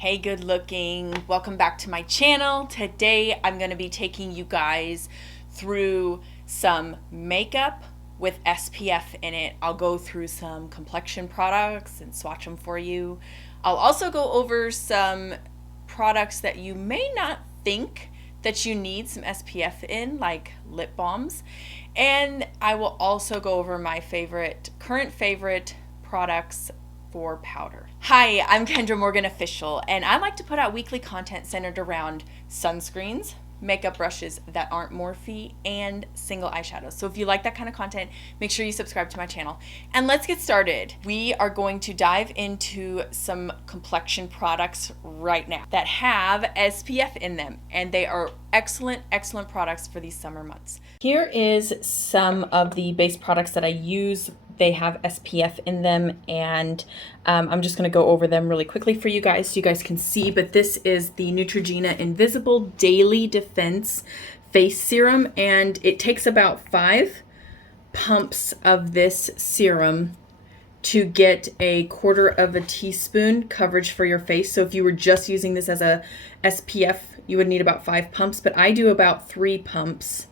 Hey good looking, welcome back to my channel. Today I'm going to be taking you guys through some makeup with SPF in it. I'll go through some complexion products and swatch them for you. I'll also go over some products that you may not think that you need some SPF in, like lip balms. And I will also go over my current favorite products for powder. Hi, I'm Kendra Morgan Official, and I like to put out weekly content centered around sunscreens, makeup brushes that aren't Morphe, and single eyeshadows. So if you like that kind of content, make sure you subscribe to my channel. And let's get started. We are going to dive into some complexion products right now that have SPF in them, and they are excellent products for these summer months. Here is some of the base products that I use. They have SPF in them, and I'm just going to go over them really quickly for you guys so you guys can see. But this is the Neutrogena Invisible Daily Defense Face Serum, and it takes about 5 pumps of this serum to get a 1/4 teaspoon coverage for your face. So if you were just using this as a SPF, you would need about 5 pumps, but I do about 3 pumps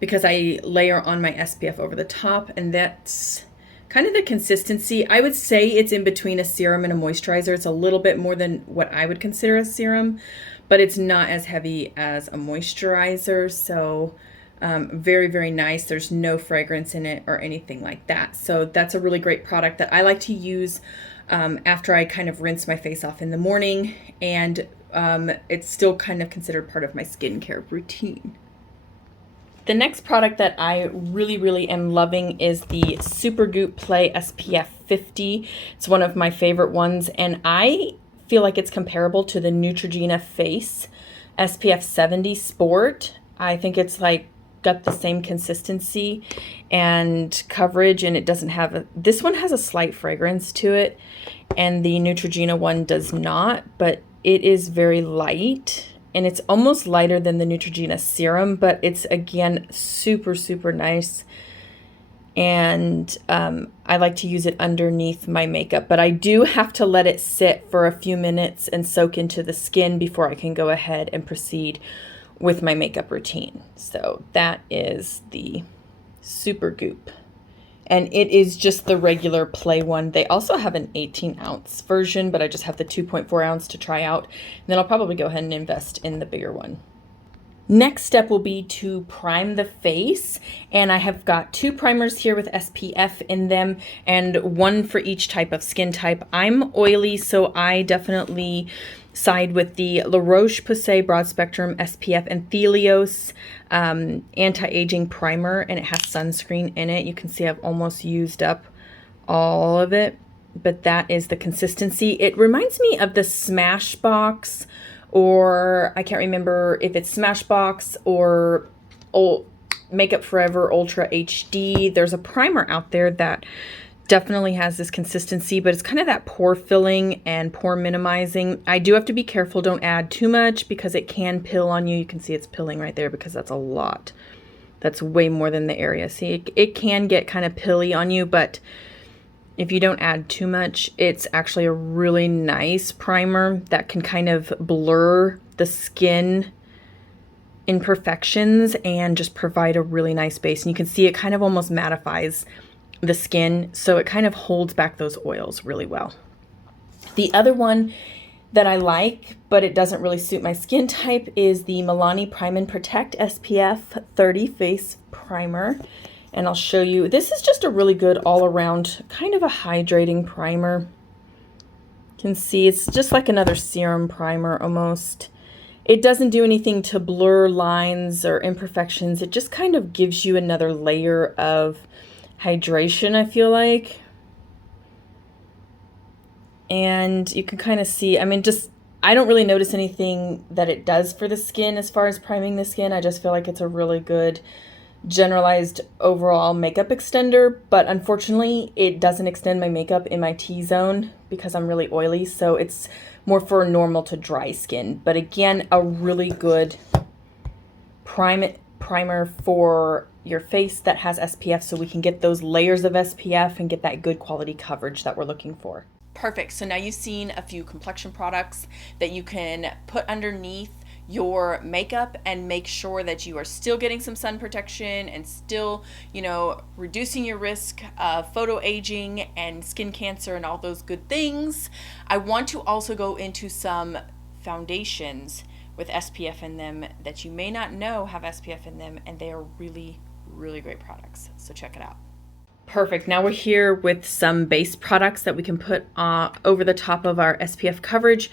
because I layer on my SPF over the top, and that's kind of the consistency. I would say it's in between a serum and a moisturizer. It's a little bit more than what I would consider a serum, but it's not as heavy as a moisturizer. So very nice. There's no fragrance in it or anything like that. So that's a really great product that I like to use after I kind of rinse my face off in the morning, and it's still kind of considered part of my skincare routine. The next product that I really am loving is the Super Goop Play SPF 50. It's one of my favorite ones, and I feel like it's comparable to the Neutrogena Face SPF 70 Sport. I think it's like got the same consistency and coverage, and it doesn't have this one has a slight fragrance to it, and the Neutrogena one does not, but it is very light. And it's almost lighter than the Neutrogena serum, but it's, again, super nice. And I like to use it underneath my makeup, but I do have to let it sit for a few minutes and soak into the skin before I can go ahead and proceed with my makeup routine. So that is the Super Goop. And it is just the regular Play one. They also have an 18-ounce version, but I just have the 2.4 ounce to try out. And then I'll probably go ahead and invest in the bigger one. Next step will be to prime the face. And I have got 2 primers here with SPF in them, and 1 for each type of skin type. I'm oily, so I definitely side with the La Roche-Posay Broad Spectrum SPF Anthelios anti-aging primer, and it has sunscreen in it. You can see I've almost used up all of it, but that is the consistency. It reminds me of the Smashbox, or I can't remember if it's Smashbox or Makeup Forever Ultra HD. There's a primer out there that definitely has this consistency, but it's kind of that pore filling and pore minimizing. I do have to be careful, don't add too much because it can pill on you. You can see it's pilling right there because that's a lot. That's way more than the area. See, it can get kind of pilly on you, but if you don't add too much, it's actually a really nice primer that can kind of blur the skin imperfections and just provide a really nice base. And you can see it kind of almost mattifies the skin, so it kind of holds back those oils really well. The other one that I like, but it doesn't really suit my skin type, is the Milani Prime and Protect SPF 30 Face Primer. And I'll show you. This is just a really good all-around kind of a hydrating primer. You can see it's just like another serum primer almost. It doesn't do anything to blur lines or imperfections. It just kind of gives you another layer of hydration, I feel like. And you can kind of see, I mean, just, I don't really notice anything that it does for the skin as far as priming the skin. I just feel like it's a really good generalized overall makeup extender, but unfortunately it doesn't extend my makeup in my T-zone because I'm really oily, so it's more for normal to dry skin. But again, a really good primer for your face that has SPF, so we can get those layers of SPF and get that good quality coverage that we're looking for. Perfect. So now you've seen a few complexion products that you can put underneath your makeup and make sure that you are still getting some sun protection and still, reducing your risk of photo aging and skin cancer and all those good things. I want to also go into some foundations with SPF in them that you may not know have SPF in them, and they are really, really great products. So check it out. Perfect. Now we're here with some base products that we can put over the top of our SPF coverage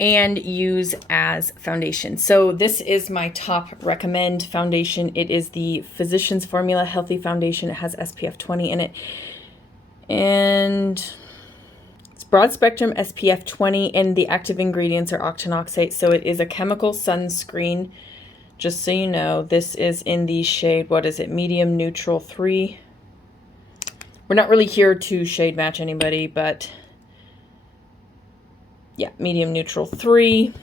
and use as foundation. So this is my top recommend foundation. It is the Physicians Formula Healthy Foundation. It has SPF 20 in it. And it's broad spectrum SPF 20, and the active ingredients are octinoxate. So it is a chemical sunscreen. Just so you know, this is in the shade, what is it? Medium Neutral 3. We're not really here to shade match anybody, but yeah, Medium Neutral 3.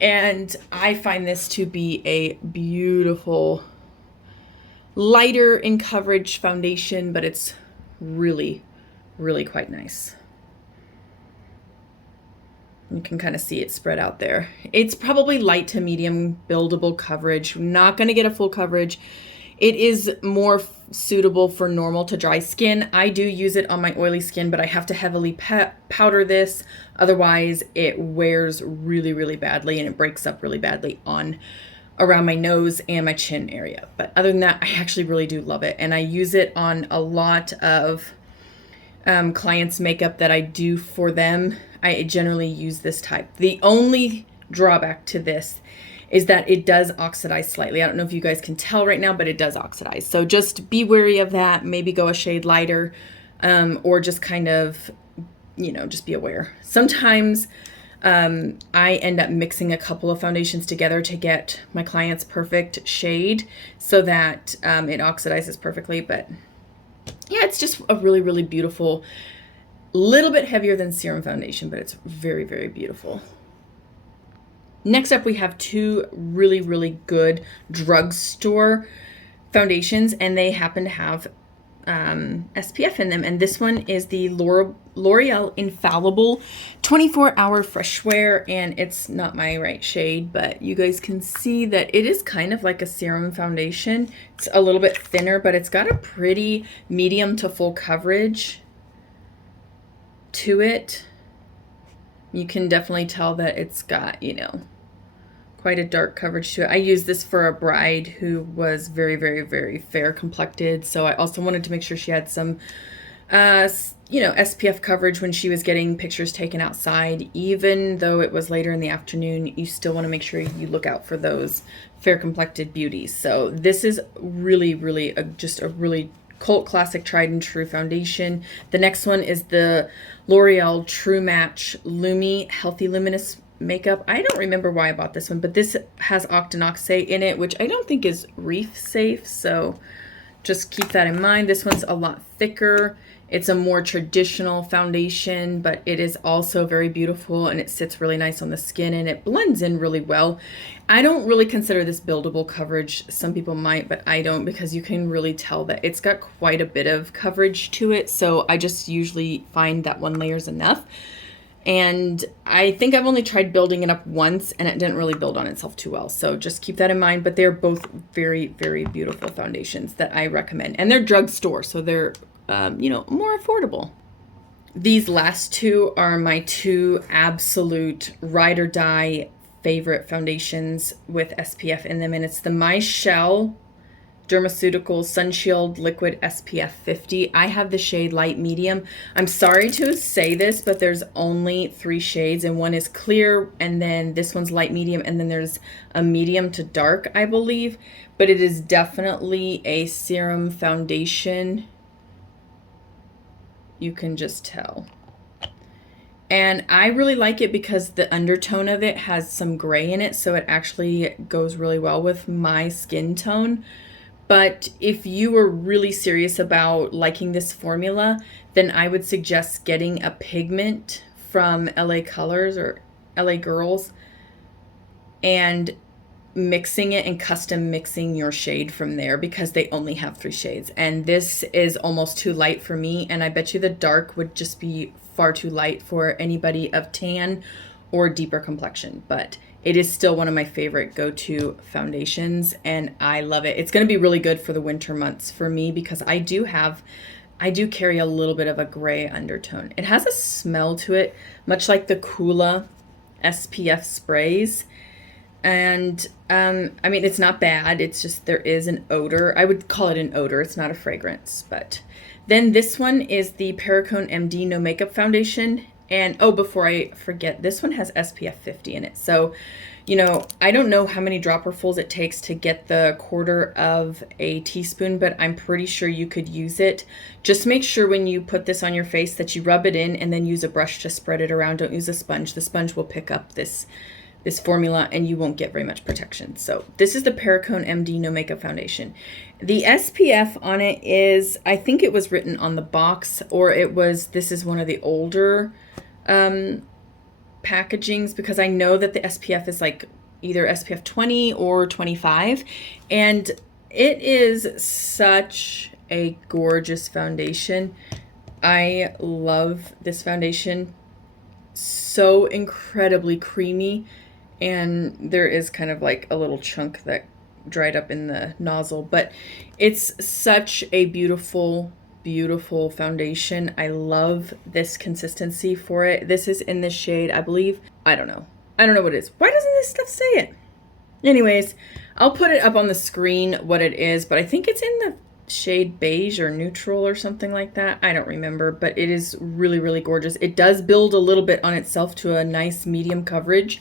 And I find this to be a beautiful, lighter in coverage foundation, but it's really, really quite nice. You can kind of see it spread out there. It's probably light to medium buildable coverage. Not going to get a full coverage. It is more suitable for normal to dry skin. I do use it on my oily skin, but I have to heavily powder this. Otherwise, it wears really, really badly, and it breaks up really badly around my nose and my chin area. But other than that, I actually really do love it. And I use it on a lot of clients' makeup that I do for them. I generally use this type. The only drawback to this is that it does oxidize slightly. I don't know if you guys can tell right now, but it does oxidize. So just be wary of that. Maybe go a shade lighter, or just kind of, just be aware. Sometimes I end up mixing a couple of foundations together to get my client's perfect shade so that it oxidizes perfectly. But yeah, it's just a really, really beautiful, little bit heavier than Serum foundation, but it's very, very beautiful. Next up, we have two really, really good drugstore foundations, and they happen to have SPF in them. And this one is the L'Oreal Infallible 24-Hour Fresh Wear, and it's not my right shade, but you guys can see that it is kind of like a serum foundation. It's a little bit thinner, but it's got a pretty medium to full coverage to it. You can definitely tell that it's got, quite a dark coverage to it. I used this for a bride who was very, very, very fair complected. So I also wanted to make sure she had some, SPF coverage when she was getting pictures taken outside. Even though it was later in the afternoon, you still want to make sure you look out for those fair complected beauties. So this is really, really just a really cult classic, tried and true foundation. The next one is the L'Oreal True Match Lumi Healthy Luminous Makeup. I don't remember why I bought this one, but this has octinoxate in it, which I don't think is reef safe, so just keep that in mind. This one's a lot thicker. It's a more traditional foundation, but it is also very beautiful, and it sits really nice on the skin, and it blends in really well. I don't really consider this buildable coverage. Some people might, but I don't, because you can really tell that it's got quite a bit of coverage to it, so I just usually find that one layer is enough. And I think I've only tried building it up once, and it didn't really build on itself too well. So just keep that in mind. But they're both very, very beautiful foundations that I recommend. And they're drugstore, so they're, more affordable. These last two are my two absolute ride or die favorite foundations with SPF in them. And it's the Michelle Dermaceutical Sunshield Liquid SPF 50. I have the shade light medium. I'm sorry to say this, but there's only 3 shades, and one is clear, and then this one's light medium, and then there's a medium to dark, I believe. But it is definitely a serum foundation. You can just tell. And I really like it because the undertone of it has some gray in it, so it actually goes really well with my skin tone. But if you were really serious about liking this formula, then I would suggest getting a pigment from LA Colors or LA Girls and mixing it and custom mixing your shade from there, because they only have 3 shades. And this is almost too light for me, and I bet you the dark would just be far too light for anybody of tan or deeper complexion. But it is still one of my favorite go-to foundations, and I love it. It's going to be really good for the winter months for me, because I do carry a little bit of a gray undertone. It has a smell to it, much like the Kula SPF sprays. And I mean, it's not bad. It's just there is an odor. I would call it an odor. It's not a fragrance. But then this one is the Pericone MD No Makeup Foundation. And oh, before I forget, this one has SPF 50 in it. So, you know, I don't know how many dropperfuls it takes to get the 1/4 of a teaspoon, but I'm pretty sure you could use it. Just make sure when you put this on your face that you rub it in and then use a brush to spread it around. Don't use a sponge. The sponge will pick up this formula and you won't get very much protection. So this is the Pericone MD No Makeup Foundation. The SPF on it is, I think it was written on the box, or this is one of the older packagings, because I know that the SPF is like either SPF 20 or 25, and it is such a gorgeous foundation. I love this foundation. So incredibly creamy, and there is kind of like a little chunk that dried up in the nozzle, but it's such a beautiful foundation. I love this consistency for it. This is in the shade, I believe, I don't know what it is. Why doesn't this stuff say it? Anyways, I'll put it up on the screen what it is, but I think it's in the shade beige or neutral or something like that. I don't remember, but it is really gorgeous. It does build a little bit on itself to a nice medium coverage.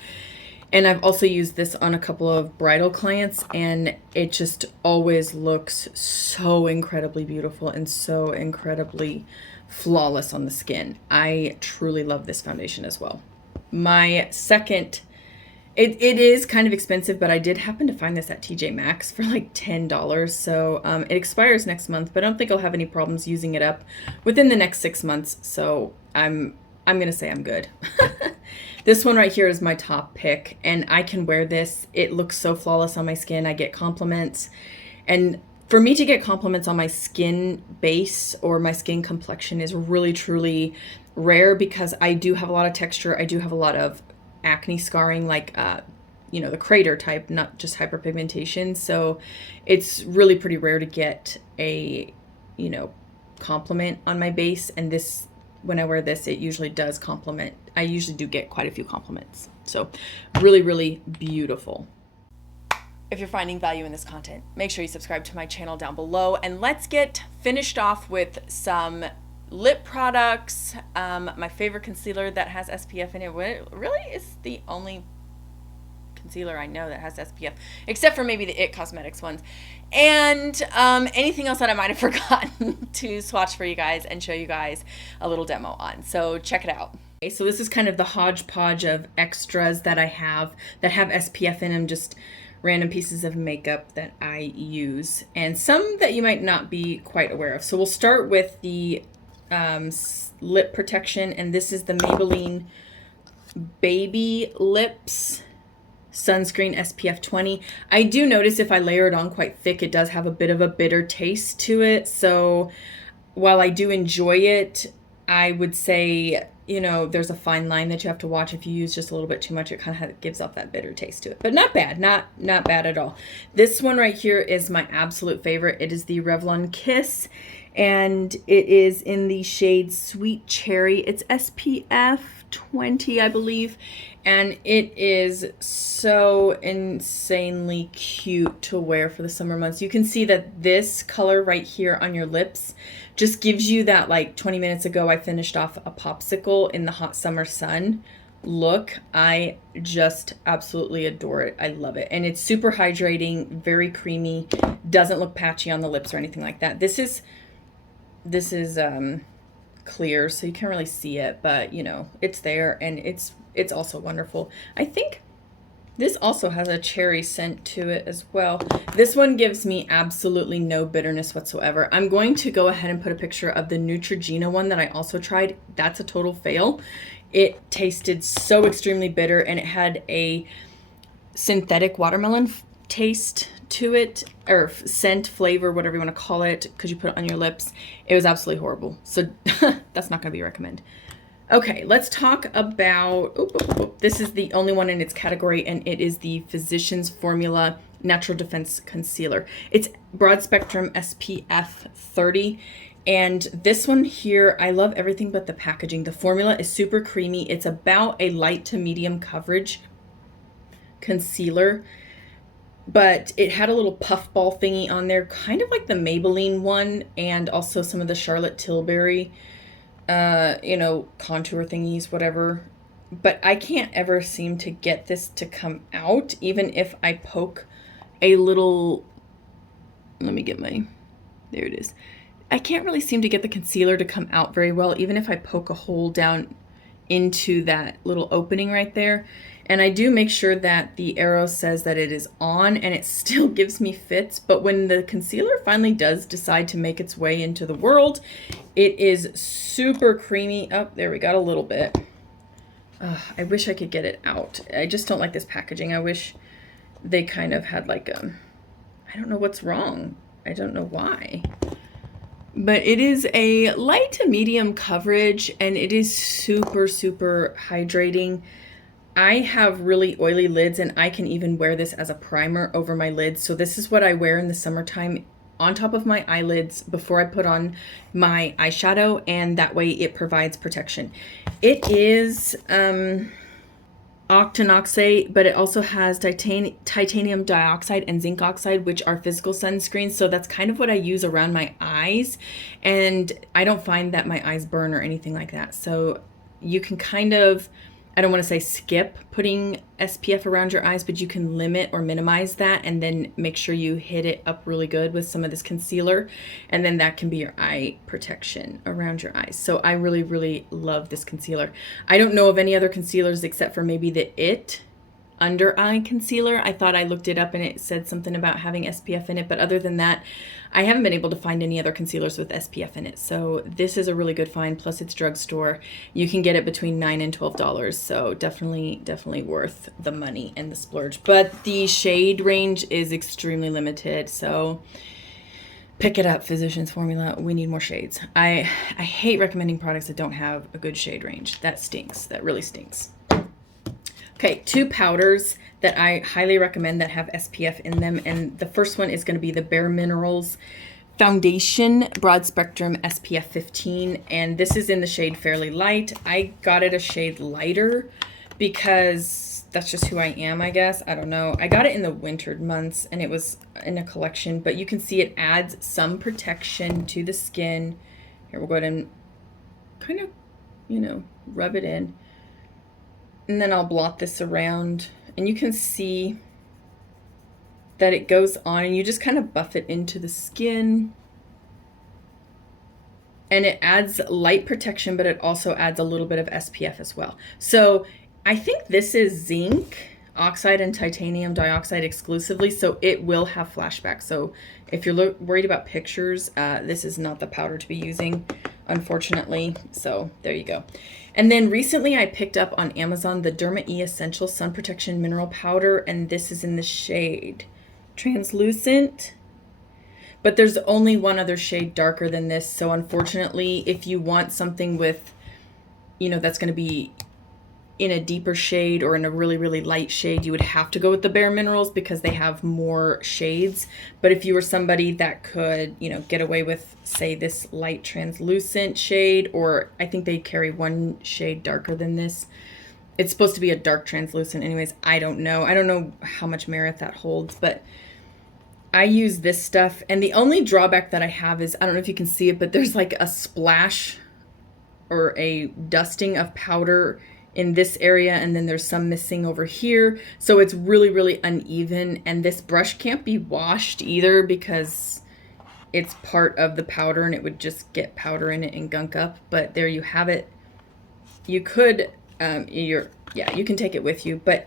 And I've also used this on a couple of bridal clients, and it just always looks so incredibly beautiful and so incredibly flawless on the skin. I truly love this foundation as well. My second, it is kind of expensive, but I did happen to find this at TJ Maxx for like $10. So it expires next month, but I don't think I'll have any problems using it up within the next 6 months. So I'm going to say I'm good. This one right here is my top pick, and I can wear this. It looks so flawless on my skin. I get compliments, and for me to get compliments on my skin base or my skin complexion is really truly rare, because I do have a lot of texture. I do have a lot of acne scarring, like you know, the crater type, not just hyperpigmentation. So it's really pretty rare to get a, you know, compliment on my base, and this, when I wear this, it usually does compliment. I usually do get quite a few compliments. So really beautiful. If you're finding value in this content, make sure you subscribe to my channel down below, and let's get finished off with some lip products. My favorite concealer that has SPF in it really is the only concealer I know that has SPF, except for maybe the IT Cosmetics ones, and anything else that I might have forgotten to swatch for you guys and show you guys a little demo on. So check it out. Okay, so this is kind of the hodgepodge of extras that I have that have SPF in them, just random pieces of makeup that I use, and some that you might not be quite aware of. So we'll start with the lip protection, and this is the Maybelline Baby Lips Sunscreen SPF 20. I do notice if I layer it on quite thick, it does have a bit of a bitter taste to it. So while I do enjoy it, I would say, you know, there's a fine line that you have to watch. If you use just a little bit too much, it kind of gives off that bitter taste to it. But not bad, not bad at all. This one right here is my absolute favorite. It is the Revlon Kiss, and it is in the shade Sweet Cherry. It's SPF 20, I believe, and it is so insanely cute to wear for the summer months. You can see that this color right here on your lips just gives you that, like 20 minutes ago I finished off a popsicle in the hot summer sun look. I just absolutely adore it. I love it, and it's super hydrating, very creamy, doesn't look patchy on the lips or anything like that. This is clear, so you can't really see it, but you know, it's there, and it's also wonderful. I think this also has a cherry scent to it as well. This one gives me absolutely no bitterness whatsoever. I'm going to go ahead and put a picture of the Neutrogena one that I also tried. That's a total fail. It tasted so extremely bitter, and it had a synthetic watermelon taste to it, or scent, flavor, whatever you want to call it, because you put it on your lips. It was absolutely horrible. So that's not going to be recommended. Okay, let's talk about, this is the only one in its category, and it is the Physicians Formula Natural Defense Concealer. It's broad spectrum SPF 30. And this one here, I love everything but the packaging. The formula is super creamy. It's about a light to medium coverage concealer, but it had a little puffball thingy on there, kind of like the Maybelline one, and also some of the Charlotte Tilbury, contour thingies, whatever. But I can't ever seem to get this to come out, even if I poke a little, let me get my, there it is. I can't really seem to get the concealer to come out very well, even if I poke a hole down into that little opening right there. And I do make sure that the arrow says that it is on, and it still gives me fits. But when the concealer finally does decide to make its way into the world, it is super creamy. Oh, there, we got a little bit. I wish I could get it out. I just don't like this packaging. I wish they kind of had like I don't know what's wrong. I don't know why. But it is a light to medium coverage, and it is super, super hydrating. I have really oily lids, and I can even wear this as a primer over my lids. So this is what I wear in the summertime on top of my eyelids before I put on my eyeshadow, and that way it provides protection. It is octinoxate, but it also has titanium dioxide and zinc oxide, which are physical sunscreens. So that's kind of what I use around my eyes, and I don't find that my eyes burn or anything like that. So you can kind of, I don't want to say skip putting SPF around your eyes, but you can limit or minimize that, and then make sure you hit it up really good with some of this concealer, and then that can be your eye protection around your eyes. So I really, really love this concealer. I don't know of any other concealers except for maybe the IT under eye concealer. I thought I looked it up and it said something about having SPF in it, but other than that, I haven't been able to find any other concealers with SPF in it. So this is a really good find. Plus it's drugstore. You can get it between $9 and $12. So definitely worth the money and the splurge. But the shade range is extremely limited. So pick it up, Physicians Formula. We need more shades. I hate recommending products that don't have a good shade range. That stinks. That really stinks. Okay, 2 powders that I highly recommend that have SPF in them. And the first one is going to be the Bareminerals Foundation Broad Spectrum SPF 15. And this is in the shade Fairly Light. I got it a shade lighter because that's just who I am, I guess. I don't know. I got it in the winter months and it was in a collection. But you can see it adds some protection to the skin. Here, we'll go ahead and kind of, rub it in. And then I'll blot this around, and you can see that it goes on, and you just kind of buff it into the skin. And it adds light protection, but it also adds a little bit of SPF as well. So I think this is zinc oxide and titanium dioxide exclusively, so it will have flashbacks. So if you're worried about pictures, this is not the powder to be using, unfortunately. So there you go. And then recently I picked up on Amazon the Derma E Essential Sun Protection Mineral Powder, and this is in the shade Translucent. But there's only one other shade darker than this, so unfortunately, if you want something with, that's going to be in a deeper shade or in a really, really light shade, you would have to go with the Bareminerals because they have more shades. But if you were somebody that could, get away with, say, this light translucent shade, or I think they carry one shade darker than this. It's supposed to be a dark translucent anyways. I don't know. I don't know how much merit that holds, but I use this stuff. And the only drawback that I have is, I don't know if you can see it, but there's like a splash or a dusting of powder in this area, and then there's some missing over here. So it's really, really uneven, and this brush can't be washed either because it's part of the powder and it would just get powder in it and gunk up. But there you have it. You could, you can take it with you, but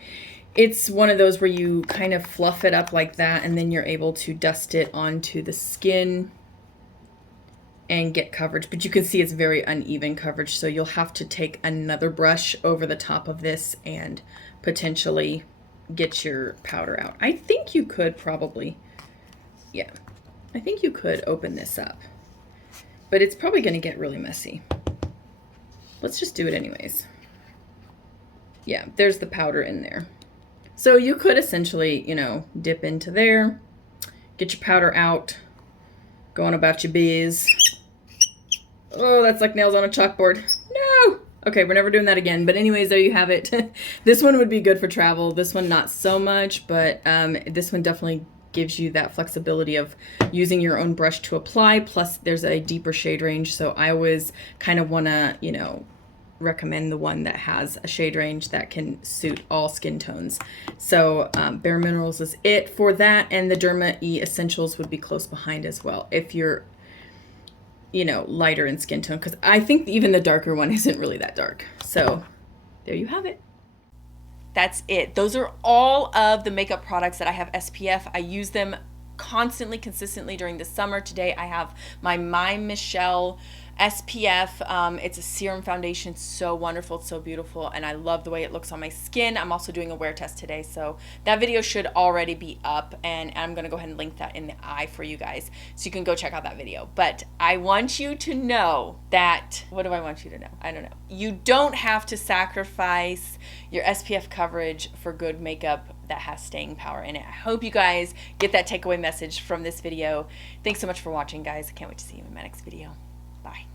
it's one of those where you kind of fluff it up like that, and then you're able to dust it onto the skin and get coverage. But you can see it's very uneven coverage, so you'll have to take another brush over the top of this and potentially get your powder out. I think you could probably, yeah, I think you could open this up, but it's probably going to get really messy. Let's just do it anyways. Yeah, there's the powder in there. So you could essentially, you know, dip into there, get your powder out, go on about your biz. Oh, that's like nails on a chalkboard. No! Okay, we're never doing that again. But anyways, there you have it. This one would be good for travel. This one not so much, but this one definitely gives you that flexibility of using your own brush to apply. Plus, there's a deeper shade range. So I always kind of want to, you know, recommend the one that has a shade range that can suit all skin tones. So Bareminerals is it for that, and the Derma E Essentials would be close behind as well if you're, you know, lighter in skin tone, because I think even the darker one isn't really that dark. So there you have it. That's it. Those are all of the makeup products that I have SPF. I use them constantly, consistently during the summer. Today I have my Michelle SPF. It's a serum foundation. So wonderful. It's so beautiful. And I love the way it looks on my skin. I'm also doing a wear test today. So that video should already be up. And I'm going to go ahead and link that in the eye for you guys. So you can go check out that video. But I want you to know that, what do I want you to know? I don't know. You don't have to sacrifice your SPF coverage for good makeup that has staying power in it. I hope you guys get that takeaway message from this video. Thanks so much for watching, guys. I can't wait to see you in my next video. Bye.